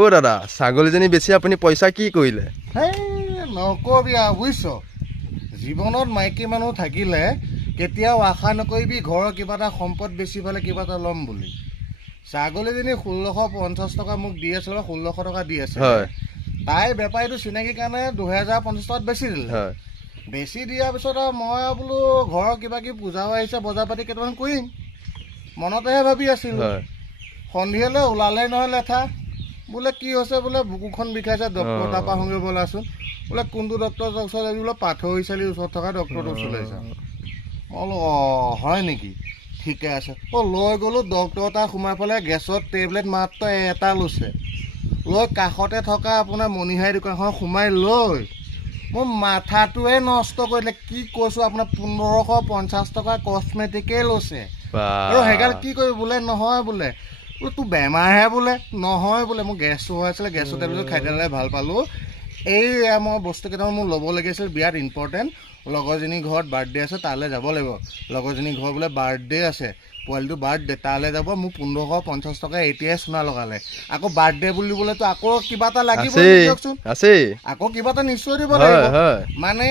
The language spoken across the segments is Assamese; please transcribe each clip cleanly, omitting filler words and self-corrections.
অ দাদা ছাগলীজনী বেছি আপুনি পইচা কি কৰিলে নকবি বুজিছ জীৱনত মাইকী মানুহ থাকিলে কেতিয়াও আশা নকৰিবি ঘৰৰ কিবা এটা সম্পদ বেছি পালে কিবা এটা ল'ম বুলি ছাগলীজনী 1650 টকা মোক দি আছিল 1600 টকা দি আছে তাই বেপাৰীটো চিনাকি কাৰণে 2050 টকাত বেছি দিলে বেছি দিয়াৰ পিছত মই বোলো ঘৰৰ কিবা কিবি পূজাও আহিছে বজাৰ পাতি কেইটামান কৰিম মনতেহে ভাবি আছিলো সন্ধিয়ালৈ ওলালে নহয় লেঠা বোলে কি হৈছে বোলে বুকুখন বিষাইছে ডক্টৰ তাৰপৰা সংগে বলাচোন বোলে কোনটো ডক্টৰৰ ওচৰত যাবি বোলে পাথৰী চালিৰ ওচৰত থকা ডক্টৰৰ ওচৰলৈ যাওঁ বোলো হয় নেকি ঠিকে আছে লৈ গ'লো ডক্টৰ তাত সোমাই পেলাই গেছৰ টেবলেট মাত্ৰ এটা লৈছে লৈ কাষতে থকা আপোনাৰ মণিহাৰী দোকানখন সোমাই লৈ মোৰ মাথাটোৱে নষ্ট কৰিলে কি কৈছো আপোনাৰ 1550 টকা কচমেটিকেই লৈছে আৰু হেগাল কি কৰি বোলে নহয় বোলে তোৰ বেমাৰহে বোলে নহয় বোলে মোৰ গেছটো হৈ আছিলে গেছৰ টেবলেট খাই দিলে ভাল পালো এই মই বস্তু কেইটামান মোৰ ল'ব লাগিছিল বিৰাট ইম্পৰ্টেণ্ট লগৰজনী ঘৰত বাৰ্থডে আছে তালৈ যাব লাগিব লগৰজনী ঘৰ বোলে বাৰ্থডে আছে পোৱালিটো বাৰ্থডে তালৈ যাব মোক 1550 টকা এতিয়াই চুনা লগালে আকৌ বাৰ্থডে বুলিবলেতো আকৌ কিবা এটা লাগিব দিয়কচোন আকৌ কিবা এটা নিশ্চয় দিব লাগিব মানে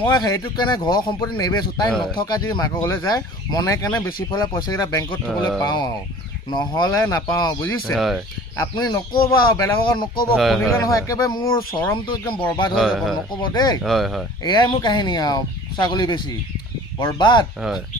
মই সেইটো কাৰণে ঘৰৰ সম্পত্তি নেবেছো তাই নথকা যদি মাকৰ ঘৰলৈ যায় মনে কাৰণে বেছি ফলে পইচা কেইটা বেংকত থবলৈ পাওঁ আৰু নহ'লে নাপাওঁ বুজিছে আপুনি নক'ব বেলেগক নক'ব শুনিলে নহয় একেবাৰে মোৰ চৰমটো একদম বৰবাদ হৈ যাব নক'ব দেই এয়াই মোৰ কাহিনী আৰু ছাগলী বেছি বৰবাদ